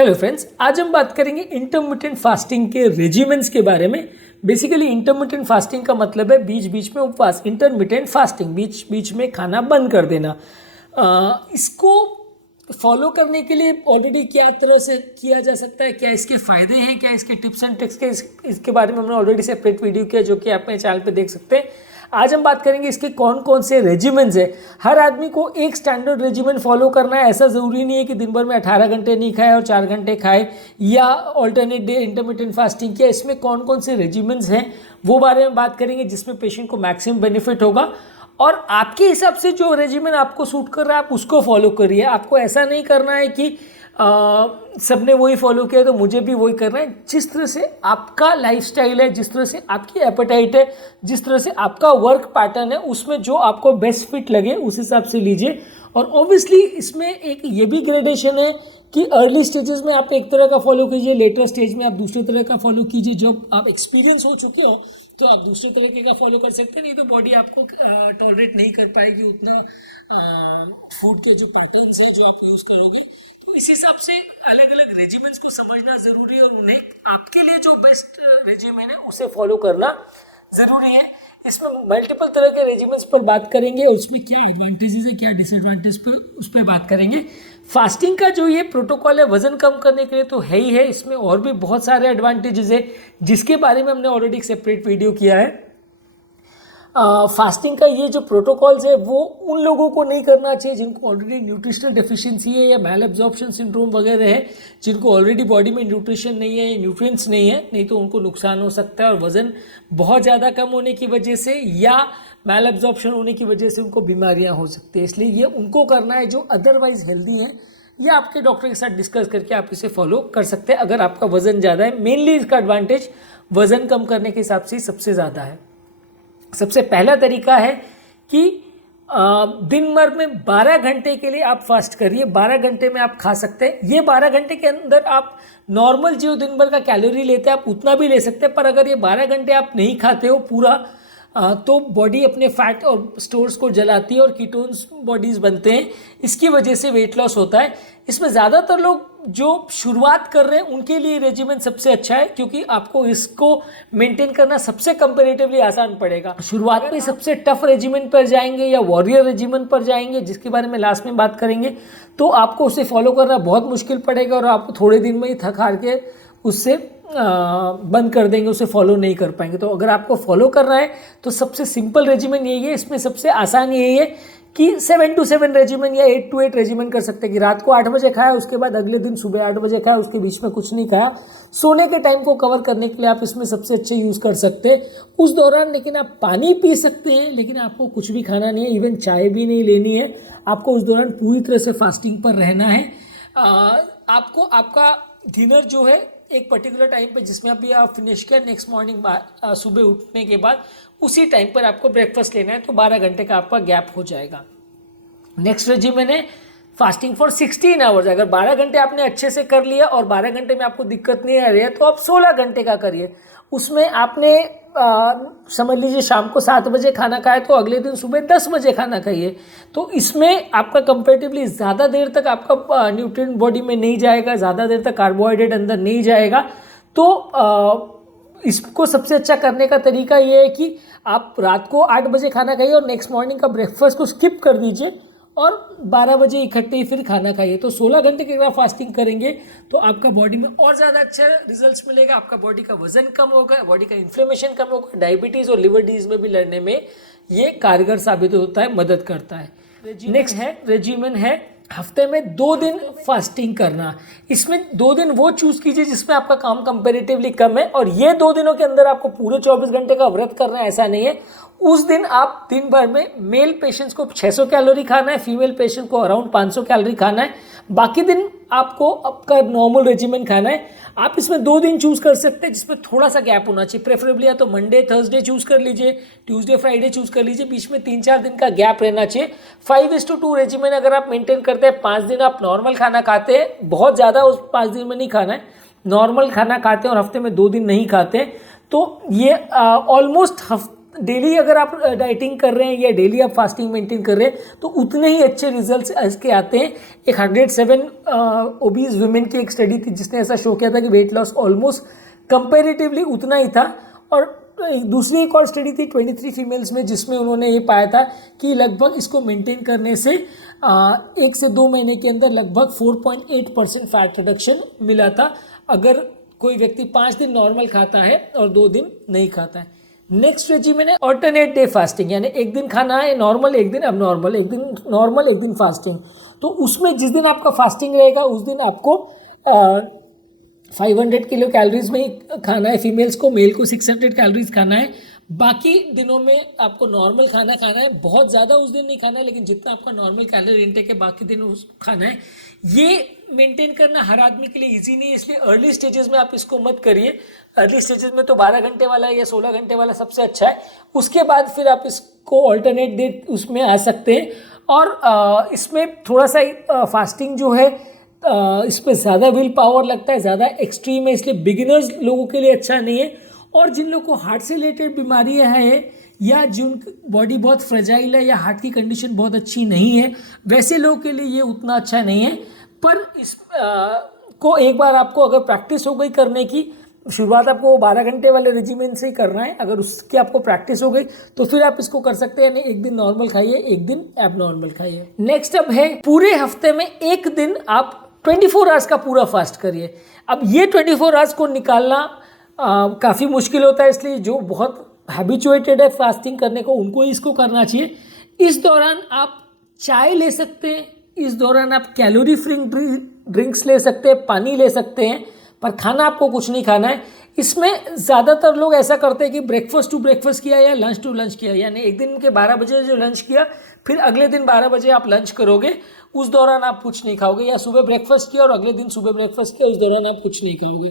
Hello friends, आज हम बात करेंगे इंटरमिटेंट फास्टिंग के रेजिमेंट्स के बारे में। बेसिकली इंटरमिटेंट फास्टिंग का मतलब है बीच बीच में उपवास। इंटरमिटेंट फास्टिंग बीच बीच में खाना बंद कर देना। इसको फॉलो करने के लिए ऑलरेडी क्या तरह से किया जा सकता है, क्या इसके फ़ायदे हैं, क्या इसके टिप्स एंड ट्रिक्स के इसके बारे में हमने ऑलरेडी सेपरेट वीडियो किया जो कि आप मेरे चैनल पे देख सकते हैं। आज हम बात करेंगे इसके कौन कौन से रेजिमेंट्स है। हर आदमी को एक स्टैंडर्ड रेजिमेंट फॉलो करना है। ऐसा ज़रूरी नहीं है कि दिन भर में 18 घंटे नहीं खाए और 4 घंटे खाए या ऑल्टरनेट डे इंटरमिटेंट फास्टिंग किया। इसमें कौन कौन से रेजिमेंट्स हैं वो बारे में बात करेंगे जिसमें पेशेंट को मैक्सिमम बेनिफिट होगा। और आपके हिसाब से जो रेजिमेंट आपको सूट कर रहा है आप उसको फॉलो करिए। आपको ऐसा नहीं करना है कि सबने वही फॉलो किया तो मुझे भी वही करना है। जिस तरह से आपका लाइफस्टाइल है, जिस तरह से आपकी एपेटाइट है, जिस तरह से आपका वर्क पैटर्न है, उसमें जो आपको बेस्ट फिट लगे उस हिसाब से लीजिए। और ऑब्वियसली इसमें एक ये भी ग्रेडेशन है कि अर्ली स्टेजेस में आप एक तरह का फॉलो कीजिए, लेटर स्टेज में आप दूसरे तरह का फॉलो कीजिए। जब आप एक्सपीरियंस हो चुके हो तो आप दूसरे तरीके का फॉलो कर सकते हैं, नहीं तो बॉडी आपको टॉलरेट नहीं कर पाएगी उतना फूड के जो पैटर्न्स हैं जो आप यूज़ करोगे। तो इस हिसाब से अलग अलग रेजिमेंट्स को समझना ज़रूरी है और उन्हें आपके लिए जो बेस्ट रेजिमेंट है उसे फॉलो करना ज़रूरी है। इसमें मल्टीपल तरह के रेजिमेंट्स पर बात करेंगे और उसमें क्या एडवांटेजेस है, क्या डिसएडवांटेज पर उस पर बात करेंगे। फास्टिंग का जो ये प्रोटोकॉल है वज़न कम करने के लिए तो है ही है, इसमें और भी बहुत सारे एडवांटेजेस है जिसके बारे में हमने ऑलरेडी एक सेपरेट वीडियो किया है। फास्टिंग का ये जो प्रोटोकॉल्स है वो उन लोगों को नहीं करना चाहिए जिनको ऑलरेडी न्यूट्रिशनल डेफिशिएंसी है या मैल एब्जॉर्प्शन सिंड्रोम वगैरह है, जिनको ऑलरेडी बॉडी में न्यूट्रिशन नहीं है, न्यूट्रिएंट्स नहीं है, नहीं तो उनको नुकसान हो सकता है। और वज़न बहुत ज़्यादा कम होने की वजह से या मैल एब्जॉर्प्शन होने की वजह से उनको बीमारियाँ हो सकती है। इसलिए ये उनको करना है जो अदरवाइज हेल्दी हैं, या आपके डॉक्टर के साथ डिस्कस करके आप इसे फॉलो कर सकते हैं अगर आपका वज़न ज़्यादा है। मेनली इसका एडवांटेज वज़न कम करने के हिसाब से सबसे ज़्यादा है। सबसे पहला तरीका है कि दिन भर में 12 घंटे के लिए आप फास्ट करिए। 12 घंटे में आप खा सकते हैं। ये 12 घंटे के अंदर आप नॉर्मल जो दिन भर का कैलोरी लेते हैं आप उतना भी ले सकते हैं, पर अगर ये 12 घंटे आप नहीं खाते हो पूरा तो बॉडी अपने फैट और स्टोर्स को जलाती है और कीटोन्स बॉडीज बनते हैं। इसकी वजह से वेट लॉस होता है। इसमें ज़्यादातर लोग जो शुरुआत कर रहे हैं उनके लिए रेजिमेंट सबसे अच्छा है, क्योंकि आपको इसको मेंटेन करना सबसे कंपैरेटिवली आसान पड़ेगा। शुरुआत में सबसे टफ रेजिमेंट पर जाएंगे या वॉरियर रेजिमेंट पर जाएंगे जिसके बारे में लास्ट में बात करेंगे, तो आपको उसे फॉलो करना बहुत मुश्किल पड़ेगा और आप थोड़े दिन में ही थक हार के उससे बंद कर देंगे, उसे फॉलो नहीं कर पाएंगे। तो अगर आपको फॉलो करना है तो सबसे सिंपल रेजिमेंट यही है। इसमें सबसे आसान यही है कि 7 to 7 रेजिमेंट या 8 to 8 रेजिमेंट कर सकते हैं कि रात को 8 बजे खाया, उसके बाद अगले दिन सुबह 8 बजे खाया, उसके बीच में कुछ नहीं खाया। सोने के टाइम को कवर करने के लिए आप इसमें सबसे अच्छे यूज़ कर सकते हैं। उस दौरान लेकिन आप पानी पी सकते हैं, लेकिन आपको कुछ भी खाना नहीं है, इवन चाय भी नहीं लेनी है। आपको उस दौरान पूरी तरह से फास्टिंग पर रहना है। आपको आपका डिनर जो है एक पर्टिकुलर टाइम पे जिसमें अभी आप फिनिश किया, नेक्स्ट मॉर्निंग सुबह उठने के बाद उसी टाइम पर आपको ब्रेकफास्ट लेना है, तो 12 घंटे का आपका गैप हो जाएगा। नेक्स्ट रेजिमेंट है फास्टिंग फॉर 16 आवर्स। अगर 12 घंटे आपने अच्छे से कर लिया और 12 घंटे में आपको दिक्कत नहीं आ रही है तो आप 16 घंटे का करिए। उसमें आपने समझ लीजिए शाम को 7 बजे खाना खाया तो अगले दिन सुबह 10 बजे खाना खाइए। तो इसमें आपका कंपेरेटिवली ज़्यादा देर तक आपका न्यूट्रिएंट बॉडी में नहीं जाएगा, ज़्यादा देर तक कार्बोहाइड्रेट अंदर नहीं जाएगा। तो इसको सबसे अच्छा करने का तरीका ये है कि आप रात को 8 बजे खाना खाइए और नेक्स्ट मॉर्निंग का ब्रेकफास्ट को स्किप कर दीजिए और 12 बजे इकट्ठे ही फिर खाना खाइए। तो 16 घंटे की अगर फास्टिंग करेंगे तो आपका बॉडी में और ज़्यादा अच्छा रिजल्ट्स मिलेगा। आपका बॉडी का वजन कम होगा, बॉडी का इन्फ्लेमेशन कम होगा, डायबिटीज़ और लिवर डिजीज में भी लड़ने में ये कारगर साबित होता है, मदद करता है। नेक्स्ट है रेजिमेंट है हफ्ते में 2 दिन फास्टिंग करना। इसमें 2 दिन वो चूज़ कीजिए जिसमें आपका काम कंपेरेटिवली कम है, और ये 2 दिनों के अंदर आपको पूरे 24 घंटे का व्रत करना है ऐसा नहीं है। उस दिन आप दिन भर में मेल पेशेंट्स को 600 कैलोरी खाना है, फीमेल पेशेंट को अराउंड 500 कैलोरी खाना है। बाकी दिन आपको आपका नॉर्मल रेजिमेंट खाना है। आप इसमें 2 दिन चूज़ कर सकते हैं जिसमें थोड़ा सा गैप होना चाहिए, प्रेफरेबली या तो मंडे थर्सडे चूज़ कर लीजिए, ट्यूसडे फ्राइडे चूज़ कर लीजिए, बीच में 3-4 दिन का गैप रहना चाहिए। 5:2 रेजिमेंट अगर आप मेंटेन करते हैं, 5 दिन आप नॉर्मल खाना खाते हैं, बहुत ज़्यादा उस 5 दिन में नहीं खाना है, नॉर्मल खाना खाते हैं और हफ्ते में 2 दिन नहीं खाते, तो ये ऑलमोस्ट डेली अगर आप डाइटिंग कर रहे हैं या डेली आप फास्टिंग मेंटेन कर रहे हैं तो उतने ही अच्छे रिजल्ट्स इसके आते हैं। एक 107 ओबीज वुमेन की एक स्टडी थी जिसने ऐसा शो किया था कि वेट लॉस ऑलमोस्ट कंपेरेटिवली उतना ही था। और दूसरी एक और स्टडी थी 23 फीमेल्स में जिसमें उन्होंने ये पाया था कि लगभग इसको मेंटेन करने से 1 से 2 महीने के अंदर लगभग 4.8% फैट रिडक्शन मिला था अगर कोई व्यक्ति 5 दिन नॉर्मल खाता है और 2 दिन नहीं खाता है। नेक्स्ट रेजिमेन है ऑल्टरनेट डे फास्टिंग, यानी एक दिन खाना है नॉर्मल, एक दिन अबनॉर्मल, एक दिन नॉर्मल, एक दिन फास्टिंग। तो उसमें जिस दिन आपका फास्टिंग रहेगा उस दिन आपको 500 किलो कैलोरीज में ही खाना है फीमेल्स को, मेल को 600 कैलोरीज खाना है। बाकी दिनों में आपको नॉर्मल खाना है, बहुत ज़्यादा उस दिन नहीं खाना है लेकिन जितना आपका नॉर्मल कैलोरी इंटेक है बाकी दिन उस खाना है। ये मेंटेन करना हर आदमी के लिए इजी नहीं है, इसलिए अर्ली स्टेजेस में आप इसको मत करिए। अर्ली स्टेजेस में तो 12 घंटे वाला या 16 घंटे वाला सबसे अच्छा है, उसके बाद फिर आप इसको ऑल्टरनेट डे उसमें आ सकते हैं। और इसमें थोड़ा सा फास्टिंग जो है इस पर ज़्यादा विल पावर लगता है, ज़्यादा एक्सट्रीम है, इसलिए बिगिनर्स लोगों के लिए अच्छा नहीं है। और जिन लोगों को हार्ट से रिलेटेड बीमारियां हैं या जिन बॉडी बहुत फ्रेजाइल है या हार्ट की कंडीशन बहुत अच्छी नहीं है वैसे लोगों के लिए ये उतना अच्छा नहीं है। पर इस को एक बार आपको अगर प्रैक्टिस हो गई करने की, शुरुआत आपको 12 घंटे वाले रेजिमेंट से ही करना है, अगर उसकी आपको प्रैक्टिस हो गई तो फिर आप इसको कर सकते हैं, यानी एक दिन नॉर्मल खाइए, एक दिन एबनॉर्मल खाइए। नेक्स्ट अब है पूरे हफ्ते में एक दिन आप 24 आवर्स का पूरा फास्ट करिए। अब ये 24 आवर्स को निकालना काफ़ी मुश्किल होता है, इसलिए जो बहुत हैबिचुएटेड है फास्टिंग करने को उनको ही इसको करना चाहिए। इस दौरान आप चाय ले सकते हैं, इस दौरान आप कैलोरी फ्री ड्रिंक्स ले सकते हैं, पानी ले सकते हैं, पर खाना आपको कुछ नहीं खाना है। इसमें ज़्यादातर लोग ऐसा करते हैं कि ब्रेकफास्ट टू ब्रेकफास्ट किया या लंच टू लंच किया, यानी एक दिन के 12 बजे जो लंच किया फिर अगले दिन 12 बजे आप लंच करोगे, उस दौरान आप कुछ नहीं खाओगे, या सुबह ब्रेकफास्ट किया और अगले दिन सुबह ब्रेकफास्ट किया, उस दौरान आप कुछ नहीं खाओगे।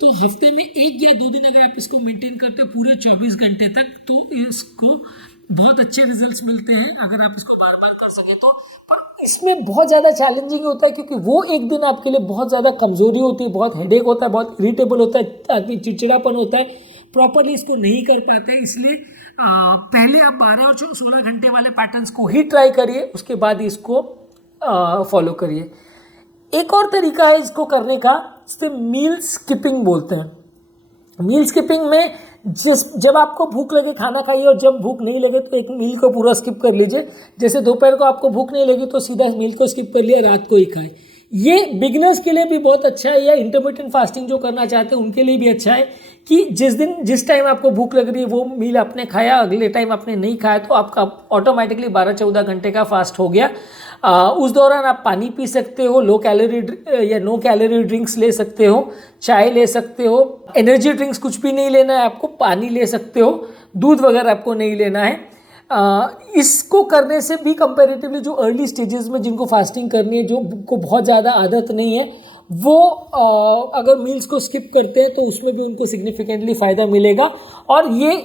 तो हफ्ते में 1 या 2 दिन अगर आप इसको मेंटेन करते हो पूरे 24 घंटे तक तो इसको बहुत अच्छे रिजल्ट्स मिलते हैं अगर आप इसको बार बार कर सके तो। पर इसमें बहुत ज़्यादा चैलेंजिंग होता है क्योंकि वो एक दिन आपके लिए बहुत ज़्यादा कमजोरी होती है, बहुत हेडेक होता है, बहुत इरिटेबल होता है, आदमी चिड़चिड़ापन होता है, प्रॉपरली इसको नहीं कर पाते हैं। इसलिए पहले आप 12 और 16 घंटे वाले पैटर्न्स को ही ट्राई करिए, उसके बाद इसको फॉलो करिए। एक और तरीका है इसको करने का, इसे मील स्किपिंग बोलते हैं। मील स्किपिंग में जब आपको भूख लगे खाना खाइए और जब भूख नहीं लगे तो एक मील को पूरा स्किप कर लीजिए। जैसे दोपहर को आपको भूख नहीं लगी तो सीधा मील को स्किप कर लिया, रात को ही खाए। ये बिगिनर्स के लिए भी बहुत अच्छा है, या इंटरमिटेंट फास्टिंग जो करना चाहते हैं उनके लिए भी अच्छा है कि जिस टाइम आपको भूख लग रही है वो मील आपने खाया, अगले टाइम आपने नहीं खाया तो आपका ऑटोमेटिकली 12-14 घंटे का फास्ट हो गया। उस दौरान आप पानी पी सकते हो, लो कैलोरी या नो कैलोरी ड्रिंक्स ले सकते हो, चाय ले सकते हो, एनर्जी ड्रिंक्स कुछ भी नहीं लेना है आपको, पानी ले सकते हो, दूध वगैरह आपको नहीं लेना है। इसको करने से भी कंपैरेटिवली जो अर्ली स्टेजेस में जिनको फास्टिंग करनी है, जो को बहुत ज़्यादा आदत नहीं है, वो अगर मील्स को स्किप करते हैं तो उसमें भी उनको सिग्निफिकेंटली फ़ायदा मिलेगा। और ये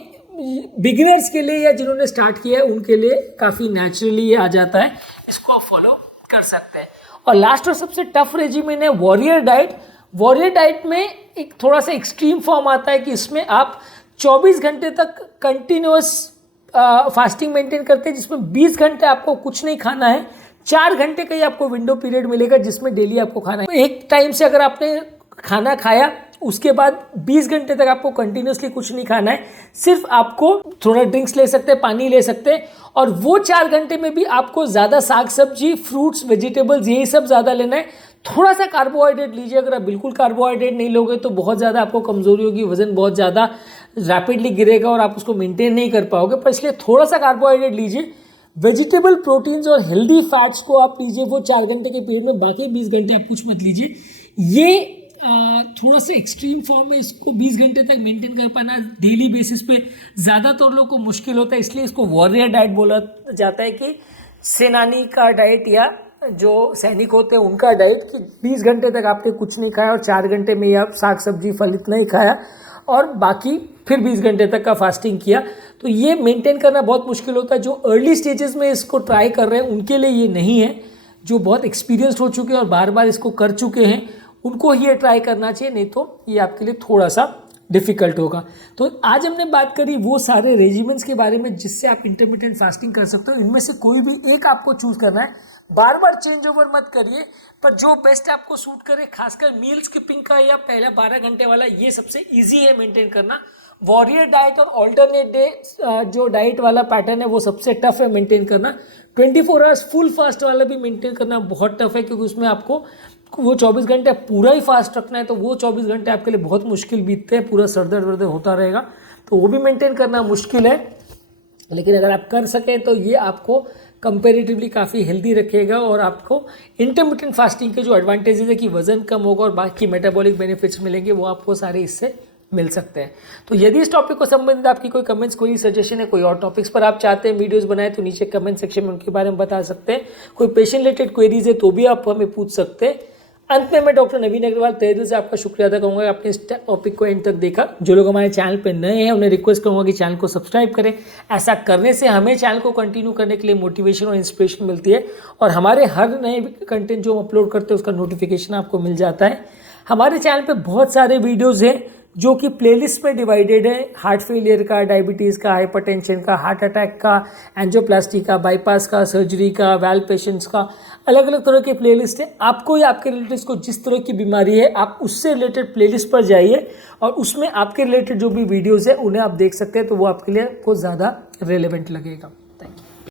बिगिनर्स के लिए या जिन्होंने स्टार्ट किया है उनके लिए काफ़ी नेचुरली ये आ जाता है, इसको आप फॉलो कर सकते हैं। और लास्ट और सबसे टफ रेजिमेन है वॉरियर डाइट। वॉरियर डाइट में एक थोड़ा सा एक्सट्रीम फॉर्म आता है कि इसमें आप 24 घंटे तक कंटिन्यूअस फास्टिंग मेंटेन करते हैं, जिसमें 20 घंटे आपको कुछ नहीं खाना है, 4 घंटे का ही आपको विंडो पीरियड मिलेगा जिसमें डेली आपको खाना है। एक टाइम से अगर आपने खाना खाया उसके बाद 20 घंटे तक आपको कंटिन्यूसली कुछ नहीं खाना है, सिर्फ आपको थोड़ा ड्रिंक्स ले सकते हैं, पानी ले सकते हैं। और वो 4 घंटे में भी आपको ज़्यादा साग सब्जी, फ्रूट्स, वेजिटेबल्स यही सब ज़्यादा लेना है। थोड़ा सा कार्बोहाइड्रेट लीजिए, अगर आप बिल्कुल कार्बोहाइड्रेट नहीं लोगे तो बहुत ज़्यादा आपको कमजोरी होगी, वजन बहुत ज़्यादा रैपिडली गिरेगा और आप उसको मेंटेन नहीं कर पाओगे। पर इसलिए थोड़ा सा कार्बोहाइड्रेट लीजिए, वेजिटेबल प्रोटीन्स और हेल्दी फैट्स को आप लीजिए वो 4 घंटे के पीरियड में, बाकी 20 घंटे आप कुछ मत लीजिए। ये थोड़ा सा एक्सट्रीम फॉर्म में इसको 20 घंटे तक मेंटेन कर पाना डेली बेसिस पे ज़्यादातर लोगों को मुश्किल होता है, इसलिए इसको वॉरियर डाइट बोला जाता है कि सेनानी का डाइट या जो सैनिक होते हैं उनका डाइट, कि 20 घंटे तक आपने कुछ नहीं खाया और 4 घंटे में ही आप साग सब्जी फल इतना ही खाया और बाकी फिर 20 घंटे तक का फास्टिंग किया। तो ये मेंटेन करना बहुत मुश्किल होता है। जो अर्ली स्टेजेस में इसको ट्राई कर रहे हैं उनके लिए ये नहीं है, जो बहुत एक्सपीरियंस्ड हो चुके हैं और बार बार इसको कर चुके हैं उनको ही ये ट्राई करना चाहिए, नहीं तो ये आपके लिए थोड़ा सा डिफ़िकल्ट होगा। तो आज हमने बात करी वो सारे रेजिमेंट्स के बारे में जिससे आप इंटरमिटेंट फास्टिंग कर सकते हो। इनमें से कोई भी एक आपको चूज़ करना है, बार बार चेंज ओवर मत करिए, पर जो बेस्ट आपको सूट करे, खासकर मील स्किपिंग का या पहला 12 घंटे वाला, ये सबसे ईजी है मेंटेन करना। वॉरियर डाइट और ऑल्टरनेट डे जो डाइट वाला पैटर्न है वो सबसे टफ है मेंटेन करना। 24 आवर्स फुल फास्ट वाला भी मेंटेन करना बहुत टफ है, क्योंकि उसमें आपको वो 24 घंटे पूरा ही फास्ट रखना है, तो वो 24 घंटे आपके लिए बहुत मुश्किल बीतते हैं, पूरा सर दर्द वर्द होता रहेगा, तो वो भी मेंटेन करना मुश्किल है। लेकिन अगर आप कर सकें तो ये आपको कंपेरेटिवली काफ़ी हेल्दी रखेगा, और आपको इंटरमिटेंट फास्टिंग के जो एडवांटेजेस है कि वजन कम होगा और बाकी मेटाबॉलिक बेनिफिट्स मिलेंगे, वो आपको सारे इससे मिल सकते हैं। तो यदि इस टॉपिक को संबंधित आपकी कोई कमेंट्स, कोई सजेशन है, कोई और टॉपिक्स पर आप चाहते हैं वीडियोस बनाए, तो नीचे कमेंट सेक्शन में उनके बारे में बता सकते हैं। कोई पेशेंट रिलेटेड क्वेरीज है तो भी आप हमें पूछ सकते हैं। अंत में मैं डॉक्टर नवीन अग्रवाल तहे दिल से आपका शुक्रिया अदा करूंगा, आपने इस टॉपिक को एंड तक देखा। जो लोग हमारे चैनल पर नए हैं उन्हें रिक्वेस्ट करूंगा कि चैनल को सब्सक्राइब करें। ऐसा करने से हमें चैनल को कंटिन्यू करने के लिए मोटिवेशन और इंस्पिरेशन मिलती है, और हमारे हर नए कंटेंट जो हम अपलोड करते हैं उसका नोटिफिकेशन आपको मिल जाता है। हमारे चैनल पर बहुत सारे वीडियोज़ हैं जो कि प्लेलिस्ट में डिवाइडेड है, हार्ट फेलियर का, डायबिटीज़ का, हाइपरटेंशन का, हार्ट अटैक का, एंजियोप्लास्टी का, बाईपास का, सर्जरी का, वाल्व पेशेंट्स का, अलग अलग तरह के प्लेलिस्ट है। आपको या आपके रिलेटिव्स को जिस तरह की बीमारी है, आप उससे रिलेटेड प्लेलिस्ट पर जाइए और उसमें आपके रिलेटेड जो भी वीडियोज़ है उन्हें आप देख सकते हैं, तो वो आपके लिए बहुत ज़्यादा रेलेवेंट लगेगा।